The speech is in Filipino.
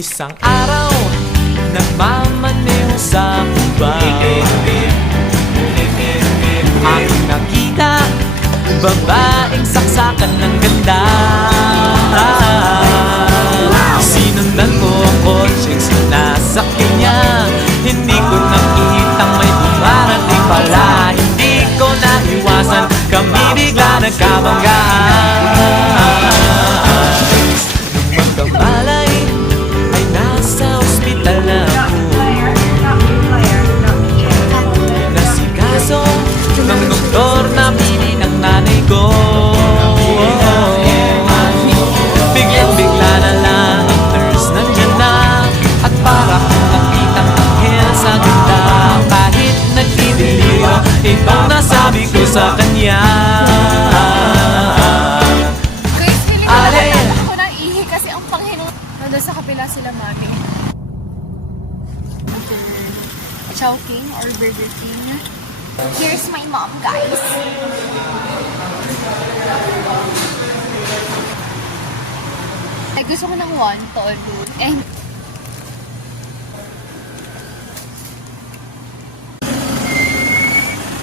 isang araw, nagmamaneho sa kubay. Aking nakita, babaeng saksakan ng ganda. Sinundan ko ang kotseng sinasakyan niya. Hindi ko nakitang may dumarating pala. Hindi ko naiwasan, kami bigla nagkabanggaan. Nung magkamalay ay nasa ospital na ako. Nasikaso ng doktor na pili ng nanay ko. Biglang-bigla na lang ang nurse nandyan na. At para kung nakitang anghel sa ganda. Kahit nagdidelirio, ito nasabi ko sa kanya. Guys, feeling ko nakatala ako ng ihi kasi ang panghinong nandun sa kapila sila mami. Chowking or Burger King. Here's my mom, guys. Ay, gusto ko ng wonton. And